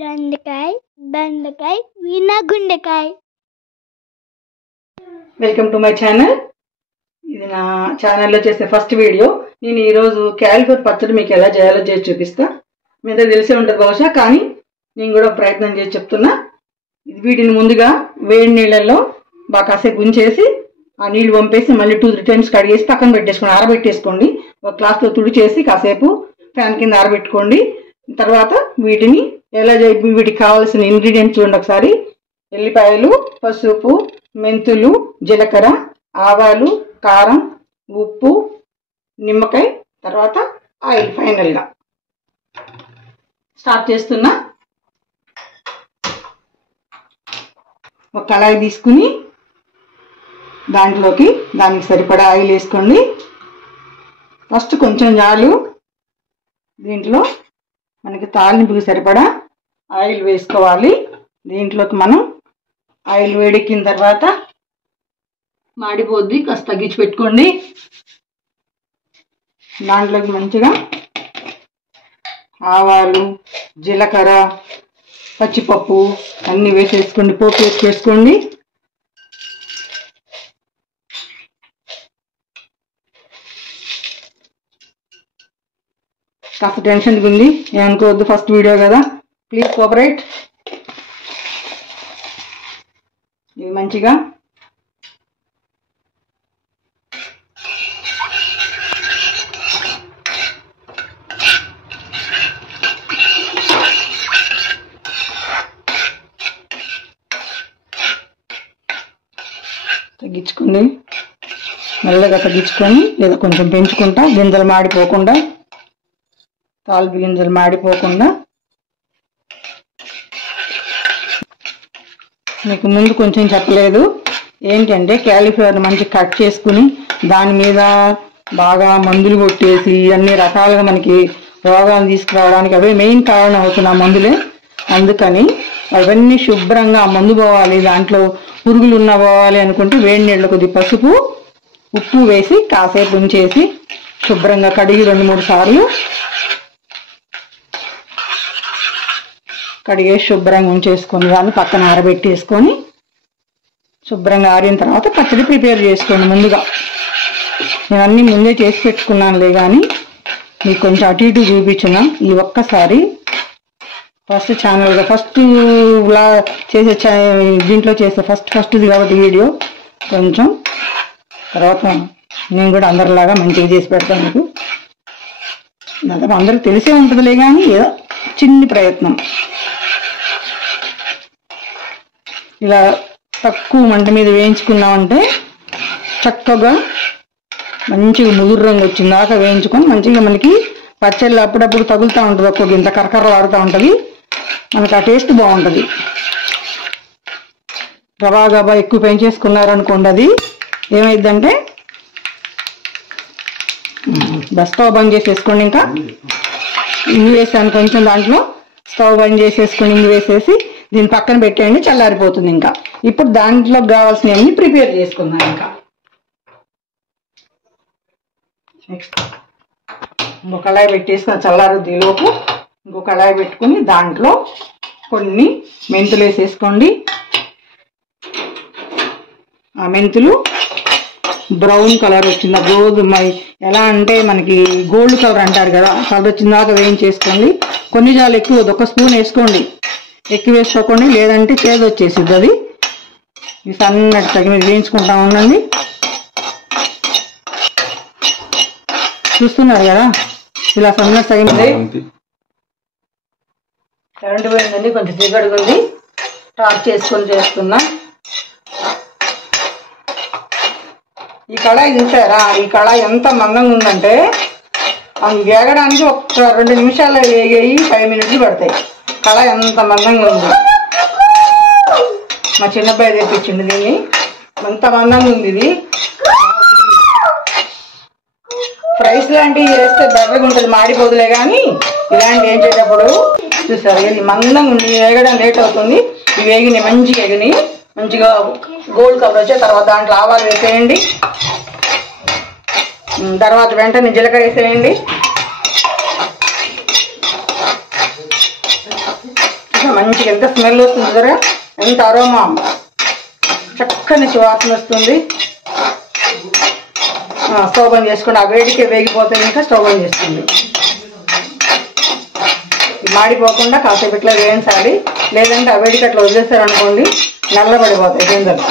దొండకాయ బెండకాయ వినగుండకాయ. Welcome to my channel. ఇది నా ఛానల్లో చేసే ఫస్ట్ వీడియో. నేను ఈరోజు క్యాలిఫ్లవర్ పచ్చడి మీకు ఎలా చేయాలో చేసి చూపిస్తా. మీ దగ్గర తెలిసే ఉంటుంది బహుశా, కానీ నేను కూడా ప్రయత్నం చేసి చెప్తున్నా. వీటిని ముందుగా వేడి నీళ్ళల్లో బాగా కాసేపు ఉంచేసి ఆ నీళ్ళు పంపేసి మళ్ళీ 2-3 టైమ్స్ కడిగేసి పక్కన పెట్టేసుకోండి, ఆరబెట్టేసుకోండి. ఒక క్లాస్తో తుడిచేసి కాసేపు ఫ్యాన్ కింద ఆరబెట్టుకోండి. తర్వాత వీటిని ఎలా వీటికి కావాల్సిన ఇంగ్రీడియంట్స్ చూడండి ఒకసారి. ఎల్లిపాయలు, పసుపు, మెంతులు, జీలకర్ర, ఆవాలు, కారం, ఉప్పు, నిమ్మకాయ, తర్వాత ఆయిల్. ఫైనల్గా స్టార్ట్ చేస్తున్నా. ఒక కళాయి తీసుకుని దాంట్లోకి దానికి సరిపడా ఆయిల్ వేసుకోండి. ఫస్ట్ కొంచెం చాలు. దీంట్లో మనకి తాలింపుకి సరిపడా ఆయిల్ వేసుకోవాలి. దీంట్లోకి మనం ఆయిల్ వేడెక్కిన తర్వాత మాడిపోద్ది, కాస్త తగ్గించి పెట్టుకోండి. దాంట్లోకి మంచిగా ఆవాలు, జీలకర్ర, పచ్చిపప్పు అన్నీ వేసేసుకోండి, పోపు వేసుకోండి. కాస్త టెన్షన్గా ఉంది, ఏమనుకోవద్దు, ఫస్ట్ వీడియో కదా, ప్లీజ్ కోఆపరేట్. ఇది మంచిగా తగ్గించుకోండి, మెల్లగా తగ్గించుకొని లేదా కొంచెం పెంచుకుంటా, గింజలు మాడిపోకుండా, తాలింపు గింజలు మాడిపోకుండా. మీకు ముందు కొంచెం చెప్పలేదు ఏంటంటే, క్యాలీఫ్లవర్ మంచి కట్ చేసుకుని దాని మీద బాగా మందులు కొట్టేసి అన్ని రకాలుగా మనకి రోగాలు తీసుకురావడానికి అవే మెయిన్ కారణం అవుతుంది, ఆ మందులే. అందుకని అవన్నీ శుభ్రంగా ఆ మందు పోవాలి, దాంట్లో పురుగులు ఉన్న పోవాలి అనుకుంటే వేడి నీళ్ళు కొద్ది పసుపు, ఉప్పు వేసి కాసేపు ఉంచేసి శుభ్రంగా కడిగి 2-3 సార్లు కడిగేసి శుభ్రంగా ఉంచేసుకొని దాన్ని పక్కన ఆరబెట్టేసుకొని శుభ్రంగా ఆరిన తర్వాత పచ్చడి ప్రిపేర్ చేసుకోండి. ముందుగా నేను అన్నీ ముందే చేసి పెట్టుకున్నానులే, కానీ మీకు కొంచెం అటు ఇటు చూపించిన ఈ ఒక్కసారి ఫస్ట్ ఛానల్గా ఫస్ట్ చేసే దీంట్లో చేసే ఫస్ట్ది కాబట్టి వీడియో కొంచెం తర్వాత నేను కూడా అందరిలాగా మంచిగా చేసి పెడతాను. మీకు దాదాపు అందరికి తెలిసే ఉంటుందిలే, కానీ ఏదో చిన్ని ప్రయత్నం. ఇలా తక్కువ మంట మీద వేయించుకున్నామంటే చక్కగా మంచిగా ముదురు రంగు వచ్చిన దాకా వేయించుకొని మంచిగా మనకి పచ్చళ్ళు అప్పుడప్పుడు తగులుతూ ఉంటుంది, ఒక్కొక్క ఇంత కరకరలాడుతూ ఉంటుంది, మనకి ఆ టేస్ట్ బాగుంటుంది. గబా ఎక్కువ పెంచేసుకున్నారనుకోండి, అది ఏమైందంటే స్టవ్ బంద్ చేసేసుకోండి. ఇంకా ఇంగు వేసాను కొంచెం, దాంట్లో స్టవ్ బంద్ చేసేసుకొని ఇంగు వేసేసి దీన్ని పక్కన పెట్టేయండి, చల్లారిపోతుంది. ఇంకా ఇప్పుడు దాంట్లోకి కావాల్సినవన్నీ ప్రిపేర్ చేసుకుందాం. ఇంకా నెక్స్ట్ ఇంకో కళాయి పెట్టేసుకొని చల్లారుద్ది లోపు ఇంకో కళాయి పెట్టుకుని దాంట్లో కొన్ని మెంతులు వేసేసుకోండి. ఆ మెంతులు బ్రౌన్ కలర్ వచ్చింది, గోధుమ ఎలా అంటే మనకి గోల్డ్ కలర్ అంటారు కదా, కలర్ వచ్చిందాక వేయించేసుకోండి. కొన్ని జాలు ఎక్కువ, 1 స్పూన్ వేసుకోండి, ఎక్కువ వేసుకోకండి లేదంటే చేదు వచ్చేసిద్ది. అది ఈ సన్నటి తగిన వేయించుకుంటా ఉండండి. చూస్తున్నారు కదా, ఇలా సన్నటి తగినది. కరెంటు పోయిందండి, కొంచెం దిగడుగు ఉంది, టార్చ్ చేసుకొని చేస్తున్నా. ఈ కళాయి చూసారా, ఈ కళాయి ఎంత మందంగా ఉందంటే అవి వేగడానికి ఒక 2 నిమిషాలు వేగాయి, 5 మినిట్లు పడతాయి. కళాయి ఎంత మందంగా ఉంది. మా చిన్నబ్బాయి తెప్పించింది దీన్ని, ఎంత మందంగా ఉంది. ఇది ఫ్రైస్ లాంటివి చేస్తే బెర్రగా ఉంటుంది, మాడిపోదులే, కానీ ఇలాంటి ఏం చేసేటప్పుడు చూసారు ఇది మందంగా ఉంది, వేగడం లేట్ అవుతుంది. ఇవి వేగిని మంచిగా ఎగిని మంచిగా గోల్డ్ కలర్ వచ్చే తర్వాత దాంట్లో ఆవాలు వేసేయండి. తర్వాత వెంటనే జీలకర్ర వేసేయండి. వాసన మంచిగా ఎంత స్మెల్ వస్తుంది కదా, ఎంత అరోమా, చక్కని వాసన వస్తుంది. స్టవ్ బంద్ చేసుకోండి. ఆ వేడికే వేగిపోతే ఇంకా స్టవ్ బంద్ చేసుకోండి. మాడిపోకుండా కాసేపు ఇట్లా వేయించాలి, లేదంటే ఆ వేడికి అట్లా వదిలేస్తారనుకోండి నల్లబడిపోతాయి గింజలు.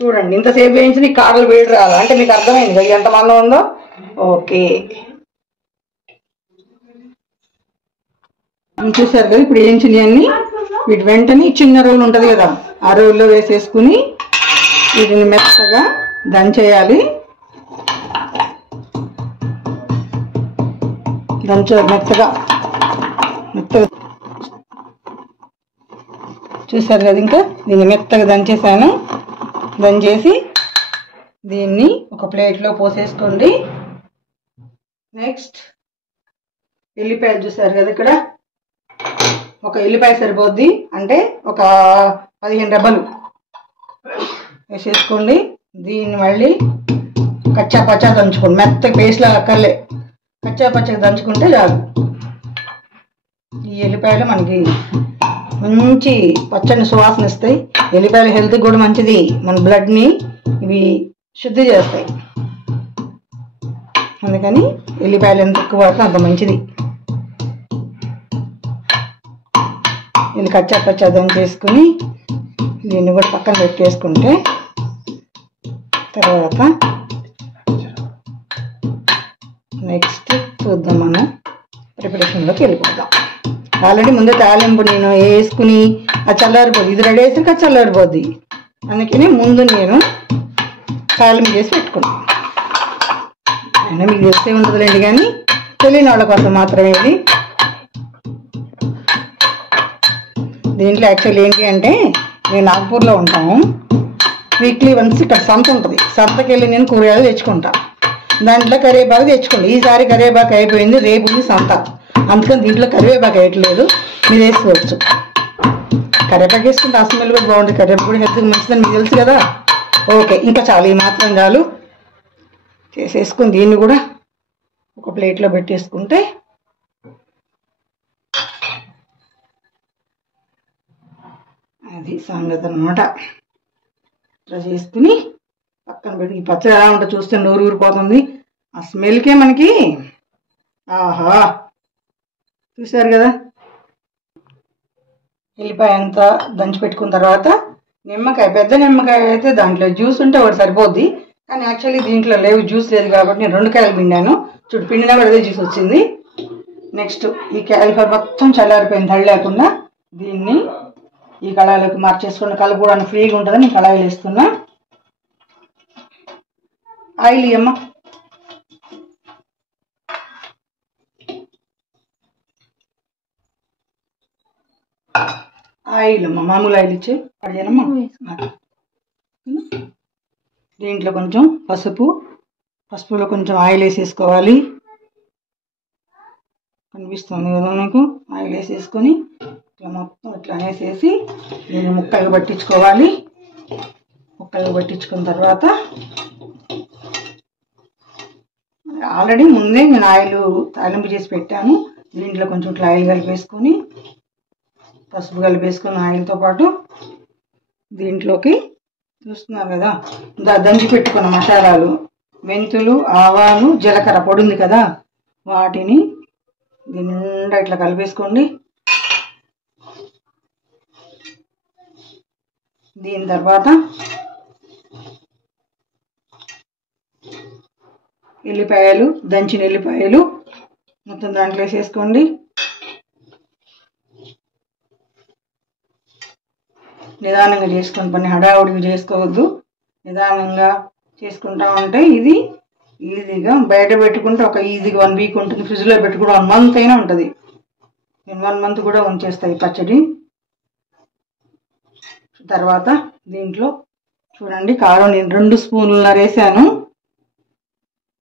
చూడండి ఇంతసేపు వేయించి నీకు కాడలు వేడి రాదు అంటే మీకు అర్థమైంది కదా ఎంత మందం ఉందో. ఓకే చూసారు కదా. ఇప్పుడు వేయించినవన్నీ వీటి వెంటనే చిన్న రోలు ఉంటుంది కదా, ఆ రోల్లో వేసేసుకుని వీటిని మెత్తగా దంచేయాలి. మెత్తగా చూసారు కదా. ఇంకా దీన్ని మెత్తగా దంచేసాను. దంచేసి దీన్ని ఒక ప్లేట్లో పోసేసుకోండి. నెక్స్ట్ ఎల్లిపాయలు చూసారు కదా, ఇక్కడ ఒక ఎల్లిపాయ సరిపోద్ది, అంటే ఒక 15 రెబ్బలు వేసేసుకోండి. దీన్ని మళ్ళీ కచ్చా పచ్చా దంచుకోండి, మెత్తగా పేస్ట్లా అక్కర్లే, కచ్చా పచ్చగా దంచుకుంటే చాలు. ఈ ఎల్లిపాయలు మనకి మంచి పచ్చని సువాసన ఇస్తాయి. ఎల్లిపాయలు హెల్త్కి కూడా మంచిది, మన బ్లడ్ని ఇవి శుద్ధి చేస్తాయి. అందుకని ఎల్లిపాయలు ఎంత ఎక్కువ వాడితే అంత మంచిది. ఇది కచ్చా పచ్చా దంచేసుకుని దీన్ని కూడా పక్కన పెట్టేసుకుంటే తర్వాత నెక్స్ట్ చూద్దాం, మనం ప్రిపరేషన్లోకి వెళ్ళిపోదాం. ఆల్రెడీ ముందే తాలింపు నేను వేసుకుని అది చల్లారిపోద్ది, ఇది రెడీ అయితే అది చల్లారిపోద్ది. అందుకని ముందు నేను తాలింపు చేసి పెట్టుకున్నాను. అయినా మీకు తెలిసే ఉంటుందిలేండి, కానీ తెలియని వాళ్ళ కోసం మాత్రమే ఇది. దీంట్లో యాక్చువల్లీ ఏంటి అంటే, మేము నాగపూర్లో ఉంటాము. వీక్లీ వన్స్ ఇక్కడ సంత ఉంటుంది. సంతకి వెళ్ళి నేను కూరగాయలు తెచ్చుకుంటాను. దాంట్లో కరివేపాకు తెచ్చుకోండి. ఈసారి కరివేపాకు అయిపోయింది, రేపు ఉంది సంత, అందుకని దీంట్లో కరివేపాకు వేయట్లేదు, మీరు వేసుకోవచ్చు. కరివేపాకు వేసుకుంటే ఆ స్మెల్ కూడా బాగుంటుంది. కరివేపాకు కూడా హెల్త్కి మంచిదని మీకు తెలుసు కదా. ఓకే, ఇంకా చాలు, ఈ మాత్రం చాలు. చేసేసుకుని దీన్ని కూడా ఒక ప్లేట్లో పెట్టేసుకుంటే అది సంగతి అన్నమాట. ఇట్లా చేసుకుని పక్కన పెట్టి, ఈ పచ్చడి ఎలా ఉంటుందో చూస్తే నోరు ఊరిపోతుంది. ఆ స్మెల్కే మనకి ఆహా, చూసారు కదా. ఎల్లిపాయ అంతా దంచి పెట్టుకున్న తర్వాత నిమ్మకాయ, పెద్ద నిమ్మకాయ అయితే దాంట్లో జ్యూస్ ఉంటే ఒకటి సరిపోద్ది, కానీ యాక్చువల్లీ దీంట్లో లేవు, జ్యూస్ లేదు కాబట్టి నేను 2 కాయలు పిండాను. చూడు, పిండినా కూడా అదే జ్యూస్ వచ్చింది. నెక్స్ట్ ఈ క్యాలిఫ్లవర్ మొత్తం చల్లారిపోయింది తడి లేకుండా. దీన్ని ఈ కళాయిలోకి మార్చేసుకుని కలుపుకోవడానికి ఫ్రీగా ఉంటుందని ఈ కళాయిలు వేస్తున్నా. ఆయిల్ ఇయ్యమ్మా. ఆయిల్ అమ్మా, మామూలు ఆయిల్ ఇచ్చే అడిగానమ్మా. దీంట్లో కొంచెం పసుపులో కొంచెం ఆయిల్ వేసేసుకోవాలి. కనిపిస్తుంది కదా మీకు. ఆయిల్ వేసేసుకొని ఇట్లా మొత్తం ఇట్లా వేసేసి దీన్ని ముక్కలు పట్టించుకోవాలి. ముక్కలు పట్టించుకున్న తర్వాత ఆల్రెడీ ముందే నేను ఆయిల్ తాలింపు చేసి పెట్టాను. దీంట్లో కొంచెం ఇట్లా ఆయిల్ కలిపేసుకొని, పసుపు కలిపేసుకొని ఆయిల్తో పాటు దీంట్లోకి చూస్తున్నారు కదా దంచి పెట్టుకున్న మసాలాలు, మెంతులు, ఆవాలు, జీలకర్ర పొడి ఉంది కదా, వాటిని దీని నిండా ఇట్లా కలిపేసుకోండి. దీని తర్వాత ఎల్లిపాయలు, దంచిన ఎల్లిపాయలు మొత్తం దాంట్లో వేసేసుకోండి. నిదానంగా చేసుకొని పని హడావుడిగా చేసుకోవద్దు, నిదానంగా చేసుకుంటా ఉంటే ఇది ఈజీగా బయట పెట్టుకుంటే ఒక ఈజీగా 1 వీక్ ఉంటుంది. ఫ్రిడ్జ్లో పెట్టుకుంటే 1 మంత్ అయినా ఉంటుంది. నేను 1 మంత్ కూడా ఉంచేస్తాయి పచ్చడి. తర్వాత దీంట్లో చూడండి కారం నేను 2 స్పూన్లు వేసాను.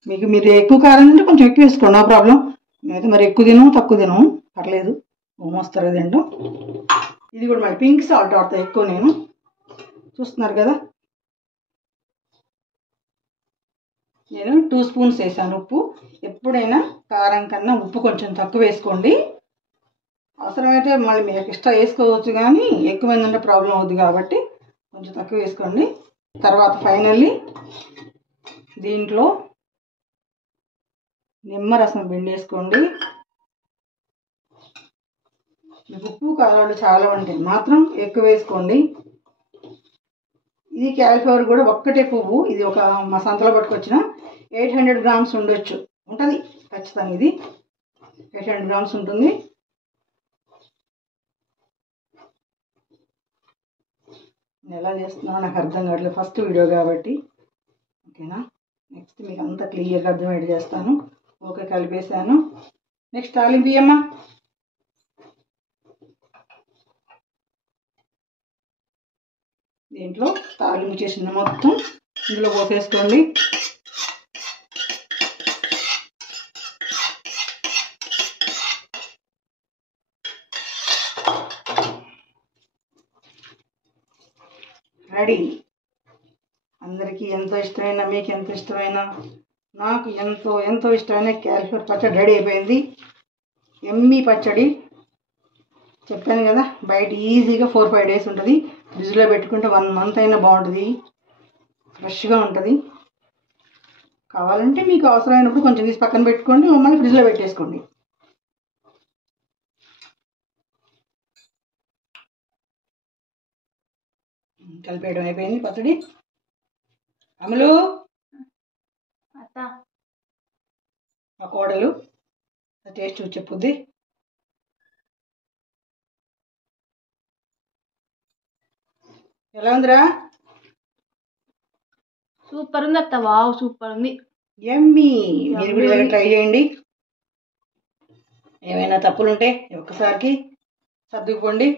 మీకు మీరు ఎక్కువ కారం అంటే కొంచెం ఎక్కువ వేసుకోండి, నో ప్రాబ్లం. నేనైతే మరి ఎక్కువ తిను తక్కువ తిను పర్లేదు, మోస్తారు తింటాం. ఇది కూడా మరి పింక్ సాల్ట్ వాడతా ఎక్కువ నేను, చూస్తున్నారు కదా. నేను 2 స్పూన్స్ వేసాను ఉప్పు. ఎప్పుడైనా కారం కన్నా ఉప్పు కొంచెం తక్కువ వేసుకోండి. అవసరమైతే మళ్ళీ మీరు ఎక్స్ట్రా వేసుకోవచ్చు, కానీ ఎక్కువైందంటే ప్రాబ్లం అవుతుంది కాబట్టి కొంచెం తక్కువ వేసుకోండి. తర్వాత ఫైనల్లీ దీంట్లో నిమ్మరసం పిండేసుకోండి. మీకు ఉప్పు కారాలు చాలా ఉంటాయి, మాత్రం ఎక్కువ వేసుకోండి. ఇది క్యాలిఫ్లవర్ కూడా ఒక్కటే పువ్వు. ఇది ఒక మా సంతలో పట్టుకొచ్చిన 800 గ్రామ్స్ ఉండొచ్చు, ఉంటుంది ఖచ్చితంగా. ఇది 800 గ్రామ్స్ ఉంటుంది. నేను ఎలా చేస్తున్నానో నాకు అర్థం కావట్లేదు, ఫస్ట్ వీడియో కాబట్టి. ఓకేనా, నెక్స్ట్ మీకు అంతా క్లియర్గా అర్థమయ్యేది చేస్తాను. ఓకే, కలిపేసాను. నెక్స్ట్ తాలింపు ఇయ్యమ్మా. దీంట్లో తాలింపు చేసిన మొత్తం ఇందులో పోసేసుకోండి. రెడీ. అందరికీ ఎంతో ఇష్టమైన, మీకు ఎంతో ఇష్టమైన, నాకు ఎంతో ఎంతో ఇష్టమైన క్యాలిఫ్లవర్ పచ్చడి రెడీ అయిపోయింది. ఎమ్మీ పచ్చడి. చెప్పాను కదా, బయట ఈజీగా 4-5 డేస్ ఉంటుంది. ఫ్రిడ్జ్లో పెట్టుకుంటే 1 మంత్ అయినా బాగుంటుంది, ఫ్రెష్గా ఉంటుంది. కావాలంటే మీకు అవసరమైనప్పుడు కొంచెం తీసి పక్కన పెట్టుకోండి, మమ్మల్ని ఫ్రిడ్జ్లో పెట్టేసుకోండి. కలిపేయడం అయిపోయింది పచ్చడి. అమలు, మా కోడలు టేస్ట్ చూసి చెప్పుద్ది. ఎలా ఉందిరా? సూపర్ ఉంది అత్త. వావ్, సూపర్ ఉంది. ఎమ్మీ. మీరు కూడా ఇలాగ ట్రై చేయండి. ఏమైనా తప్పులుంటే ఒక్కసారికి సర్దుకుపోండి.